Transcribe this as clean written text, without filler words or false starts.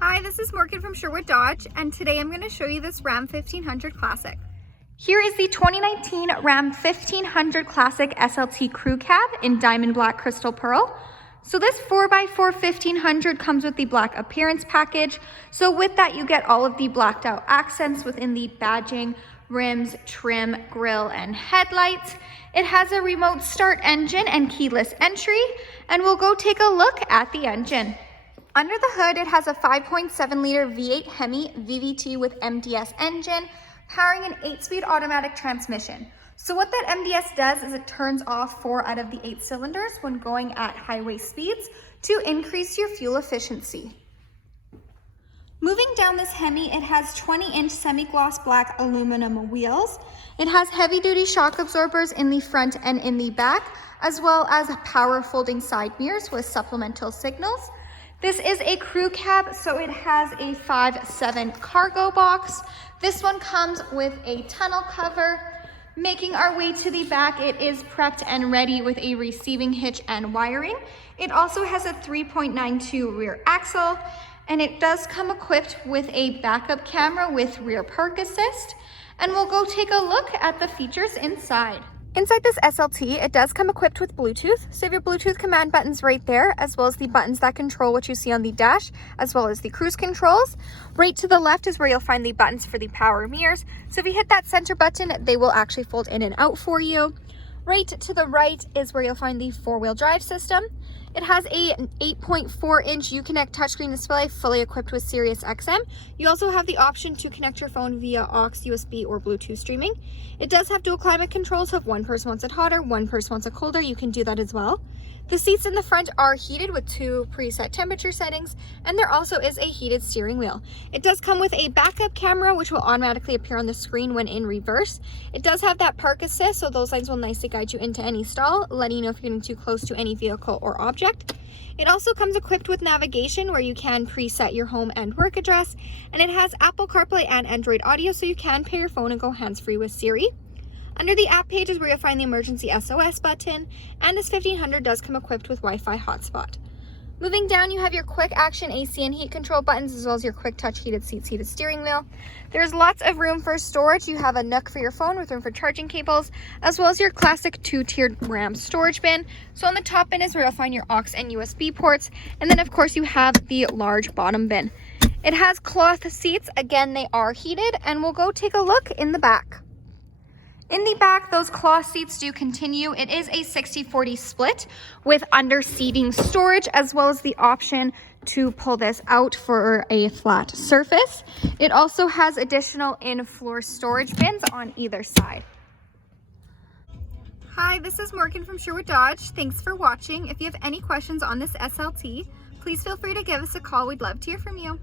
Hi, this is Morgan from Sherwood Dodge, and today I'm going to show you this Ram 1500 Classic. Here is the 2019 Ram 1500 Classic SLT Crew Cab in Diamond Black Crystal Pearl. So this 4x4 1500 comes with the black appearance package. So with that, you get all of the blacked out accents within the badging, rims, trim, grille, and headlights. It has a remote start engine and keyless entry, and we'll go take a look at the engine. Under the hood, it has a 5.7 liter V8 Hemi VVT with MDS engine, powering an 8-speed automatic transmission. So what that MDS does is it turns off 4 out of the 8 cylinders when going at highway speeds to increase your fuel efficiency. Moving down this Hemi, it has 20-inch semi-gloss black aluminum wheels. It has heavy-duty shock absorbers in the front and in the back, as well as power folding side mirrors with supplemental signals. This is a crew cab, so it has a 5'7" cargo box. This one comes with a tonneau cover. Making our way to the back, it is prepped and ready with a receiving hitch and wiring. It also has a 3.92 rear axle, and it does come equipped with a backup camera with rear park assist. And we'll go take a look at the features inside. Inside this SLT, it does come equipped with Bluetooth. So you have your Bluetooth command buttons right there, as well as the buttons that control what you see on the dash, as well as the cruise controls. Right to the left is where you'll find the buttons for the power mirrors. So if you hit that center button, they will actually fold in and out for you. Right to the right is where you'll find the 4-wheel drive system. It has an 8.4-inch Uconnect touchscreen display fully equipped with Sirius XM. You also have the option to connect your phone via aux, USB, or Bluetooth streaming. It does have dual climate control, so if one person wants it hotter, one person wants it colder, you can do that as well. The seats in the front are heated with 2 preset temperature settings, and there also is a heated steering wheel. It does come with a backup camera, which will automatically appear on the screen when in reverse. It does have that park assist, so those lights will nicely guide you into any stall, letting you know if you're getting too close to any vehicle or object. It also comes equipped with navigation, where you can preset your home and work address, and it has Apple CarPlay and Android Audio, so you can pair your phone and go hands-free with Siri. Under the app page is where you'll find the emergency SOS button, and this 1500 does come equipped with Wi-Fi hotspot. Moving down, you have your quick action AC and heat control buttons, as well as your quick touch heated seats, heated steering wheel. There's lots of room for storage. You have a nook for your phone with room for charging cables, as well as your classic 2-tiered RAM storage bin. So on the top bin is where you'll find your aux and USB ports, and then of course you have the large bottom bin. It has cloth seats. Again, they are heated, and we'll go take a look in the back. In the back, those cloth seats do continue. It is a 60-40 split with under seating storage, as well as the option to pull this out for a flat surface. It also has additional in-floor storage bins on either side. Hi, this is Morgan from Sherwood Dodge. Thanks for watching. If you have any questions on this SLT, please feel free to give us a call. We'd love to hear from you.